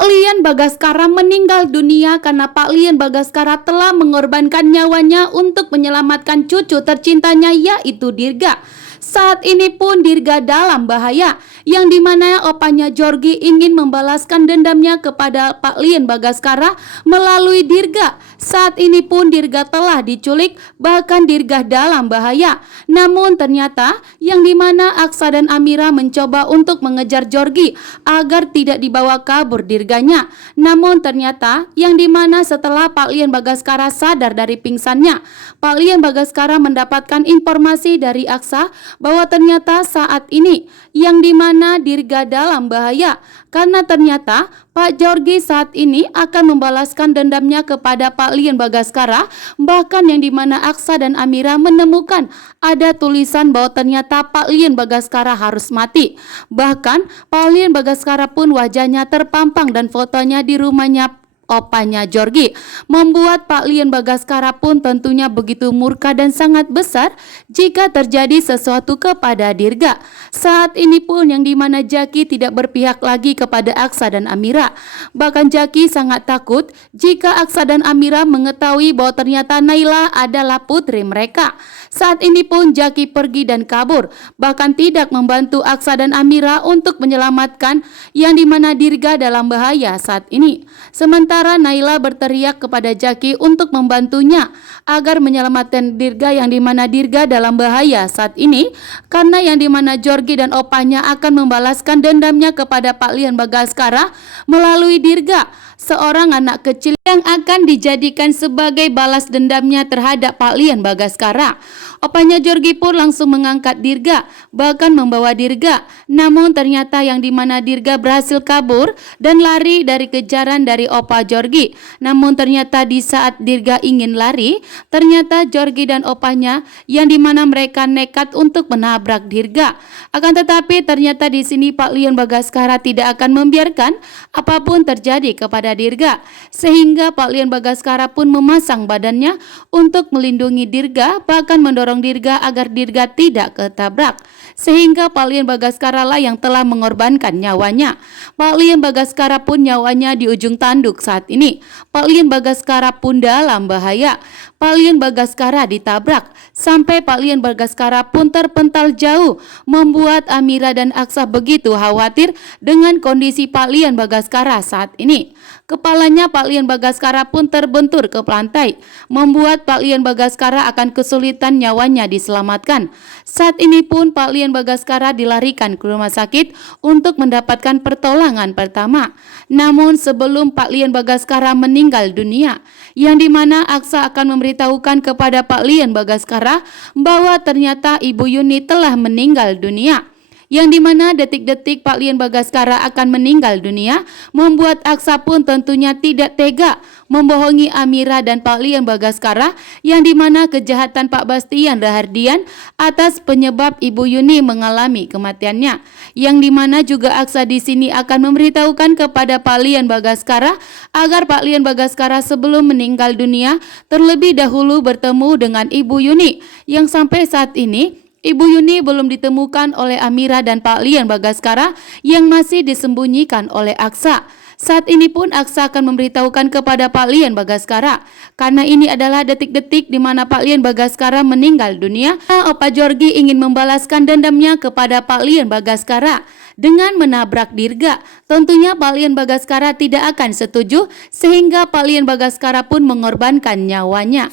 Lian Bagaskara meninggal dunia karena Pak Lian Bagaskara telah mengorbankan nyawanya untuk menyelamatkan cucu tercintanya yaitu Dirga. Saat ini pun Dirga dalam bahaya, yang dimana opanya Jorgi ingin membalaskan dendamnya kepada Pak Lian Bagaskara melalui Dirga. Saat ini pun Dirga telah diculik, bahkan Dirga dalam bahaya. Namun ternyata yang dimana Aksa dan Amira mencoba untuk mengejar Jorgi agar tidak dibawa kabur Dirganya. Namun ternyata yang dimana setelah Pak Lian Bagaskara sadar dari pingsannya, Pak Lian Bagaskara mendapatkan informasi dari Aksa bahwa ternyata saat ini yang dimana Dirga dalam bahaya karena ternyata Pak Jorgi saat ini akan membalaskan dendamnya kepada Pak Lian Bagaskara. Bahkan yang dimana Aksa dan Amira menemukan ada tulisan bahwa ternyata Pak Lian Bagaskara harus mati. Bahkan Pak Lian Bagaskara pun wajahnya terpampang dan fotonya di rumahnya opanya Jorgi, membuat Pak Lian Bagaskara pun tentunya begitu murka dan sangat besar jika terjadi sesuatu kepada Dirga. Saat ini pun yang dimana Jaki tidak berpihak lagi kepada Aksa dan Amira. Bahkan Jaki sangat takut jika Aksa dan Amira mengetahui bahwa ternyata Naila adalah putri mereka. Saat ini pun Jaki pergi dan kabur, bahkan tidak membantu Aksa dan Amira untuk menyelamatkan yang dimana Dirga dalam bahaya saat ini. Sementara Naila berteriak kepada Jaki untuk membantunya agar menyelamatkan Dirga yang dimana Dirga dalam bahaya saat ini, karena yang dimana Jorgi dan opanya akan membalaskan dendamnya kepada Pak Lian Bagaskara melalui Dirga, seorang anak kecil yang akan dijadikan sebagai balas dendamnya terhadap Pak Lian Bagaskara. Opanya Jorgi pun langsung mengangkat Dirga, bahkan membawa Dirga. Namun ternyata yang dimana Dirga berhasil kabur dan lari dari kejaran dari opa Jorgi. Namun ternyata di saat Dirga ingin lari, ternyata Jorgi dan opanya yang dimana mereka nekat untuk menabrak Dirga. Akan tetapi ternyata di sini Pak Lian Bagaskara tidak akan membiarkan apapun terjadi kepada Dirga, sehingga Pak Lian Bagaskara pun memasang badannya untuk melindungi Dirga, bahkan mendorong Dirga agar Dirga tidak ketabrak, sehingga Pak Lian Bagaskara lah yang telah mengorbankan nyawanya. Pak Lian Bagaskara pun nyawanya di ujung tanduk saat ini. Pak Lian Bagaskara pun dalam bahaya. Pak Lian Bagaskara ditabrak sampai Pak Lian Bagaskara pun terpental jauh, membuat Amira dan Aksa begitu khawatir dengan kondisi Pak Lian Bagaskara saat ini. Kepalanya Pak Lian Bagaskara pun terbentur ke lantai, membuat Pak Lian Bagaskara akan kesulitan nyawanya diselamatkan. Saat ini pun Pak Lian Bagaskara dilarikan ke rumah sakit untuk mendapatkan pertolongan pertama. Namun sebelum Pak Lian Bagaskara meninggal dunia, yang dimana Aksa akan memberitahukan kepada Pak Lian Bagaskara bahwa ternyata Ibu Yuni telah meninggal dunia. Yang dimana detik-detik Pak Lian Bagaskara akan meninggal dunia membuat Aksa pun tentunya tidak tega membohongi Amira dan Pak Lian Bagaskara, yang dimana kejahatan Pak Bastian Rahardian atas penyebab Ibu Yuni mengalami kematiannya. Yang dimana juga Aksa di sini akan memberitahukan kepada Pak Lian Bagaskara agar Pak Lian Bagaskara sebelum meninggal dunia terlebih dahulu bertemu dengan Ibu Yuni, yang sampai saat ini Ibu Yuni belum ditemukan oleh Amira dan Pak Lian Bagaskara, yang masih disembunyikan oleh Aksa. Saat ini pun Aksa akan memberitahukan kepada Pak Lian Bagaskara, karena ini adalah detik-detik di mana Pak Lian Bagaskara meninggal dunia. Opa Jorgi ingin membalaskan dendamnya kepada Pak Lian Bagaskara dengan menabrak Dirga. Tentunya Pak Lian Bagaskara tidak akan setuju, sehingga Pak Lian Bagaskara pun mengorbankan nyawanya.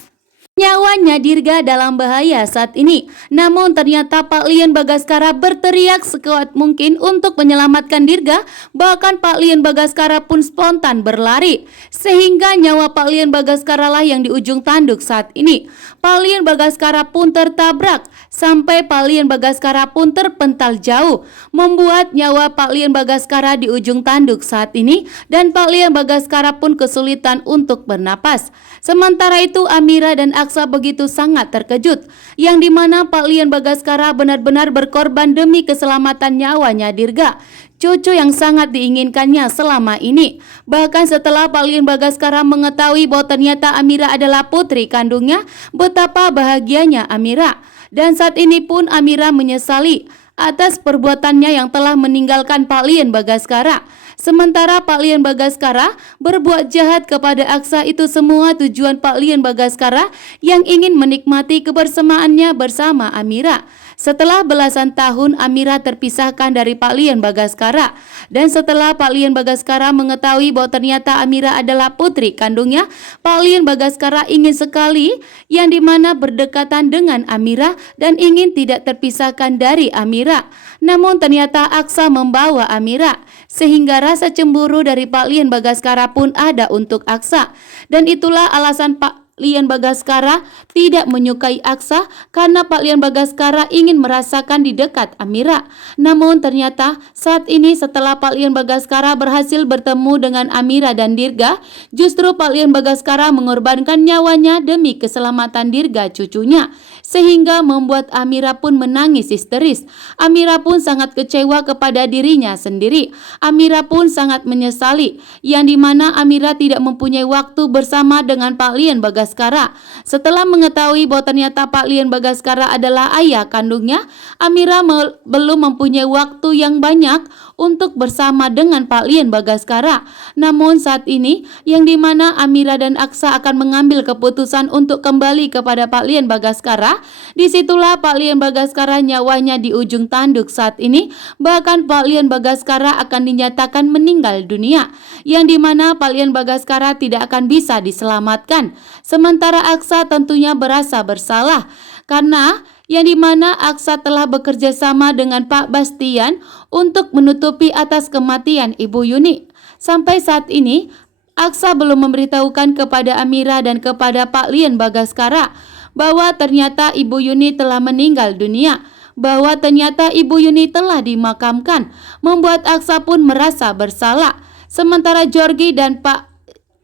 Nyawanya Dirga dalam bahaya saat ini. Namun ternyata Pak Lian Bagaskara berteriak sekuat mungkin untuk menyelamatkan Dirga. Bahkan Pak Lian Bagaskara pun spontan berlari, sehingga nyawa Pak Lian Bagaskara lah yang di ujung tanduk saat ini. Pak Lian Bagaskara pun tertabrak sampai Pak Lian Bagaskara pun terpental jauh, membuat nyawa Pak Lian Bagaskara di ujung tanduk saat ini, dan Pak Lian Bagaskara pun kesulitan untuk bernapas. Sementara itu Amira dan Aksa begitu sangat terkejut, yang dimana Pak Lian Bagaskara benar-benar berkorban demi keselamatan nyawanya Dirga, cucu yang sangat diinginkannya selama ini. Bahkan setelah Pak Lian Bagaskara mengetahui bahwa ternyata Amira adalah putri kandungnya, betapa bahagianya Amira. Dan saat ini pun Amira menyesali atas perbuatannya yang telah meninggalkan Pak Lian Bagaskara, Sementara Pak Lian Bagaskara berbuat jahat kepada Aksa, itu semua tujuan Pak Lian Bagaskara yang ingin menikmati kebersamaannya bersama Amira. Setelah belasan tahun Amira terpisahkan dari Pak Lian Bagaskara, dan setelah Pak Lian Bagaskara mengetahui bahwa ternyata Amira adalah putri kandungnya, Pak Lian Bagaskara ingin sekali yang dimana berdekatan dengan Amira dan ingin tidak terpisahkan dari Amira. Namun ternyata Aksa membawa Amira, sehingga rasa cemburu dari Pak Lian Bagaskara pun ada untuk Aksa. Dan itulah alasan Pak Lian Bagaskara tidak menyukai Aksa, karena Pak Lian Bagaskara ingin merasakan di dekat Amira. Namun ternyata saat ini setelah Pak Lian Bagaskara berhasil bertemu dengan Amira dan Dirga, justru Pak Lian Bagaskara mengorbankan nyawanya demi keselamatan Dirga cucunya, sehingga membuat Amira pun menangis histeris. Amira pun sangat kecewa kepada dirinya sendiri. Amira pun sangat menyesali yang dimana Amira tidak mempunyai waktu bersama dengan Pak Lian Bagaskara. Setelah mengetahui bahwa ternyata Pak Lian Bagaskara adalah ayah kandungnya, Amira belum mempunyai waktu yang banyak untuk bersama dengan Pak Lian Bagaskara. Namun saat ini yang dimana Amira dan Aksa akan mengambil keputusan untuk kembali kepada Pak Lian Bagaskara, disitulah Pak Lian Bagaskara nyawanya di ujung tanduk saat ini. Bahkan Pak Lian Bagaskara akan dinyatakan meninggal dunia, yang dimana Pak Lian Bagaskara tidak akan bisa diselamatkan. Sementara Aksa tentunya berasa bersalah, karena yang dimana Aksa telah bekerja sama dengan Pak Bastian untuk menutupi atas kematian Ibu Yuni. Sampai saat ini Aksa belum memberitahukan kepada Amira dan kepada Pak Lian Bagaskara bahwa ternyata Ibu Yuni telah meninggal dunia, bahwa ternyata Ibu Yuni telah dimakamkan, membuat Aksa pun merasa bersalah. Sementara Georgie dan Pak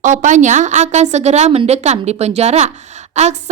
opanya akan segera mendekam di penjara. Aksa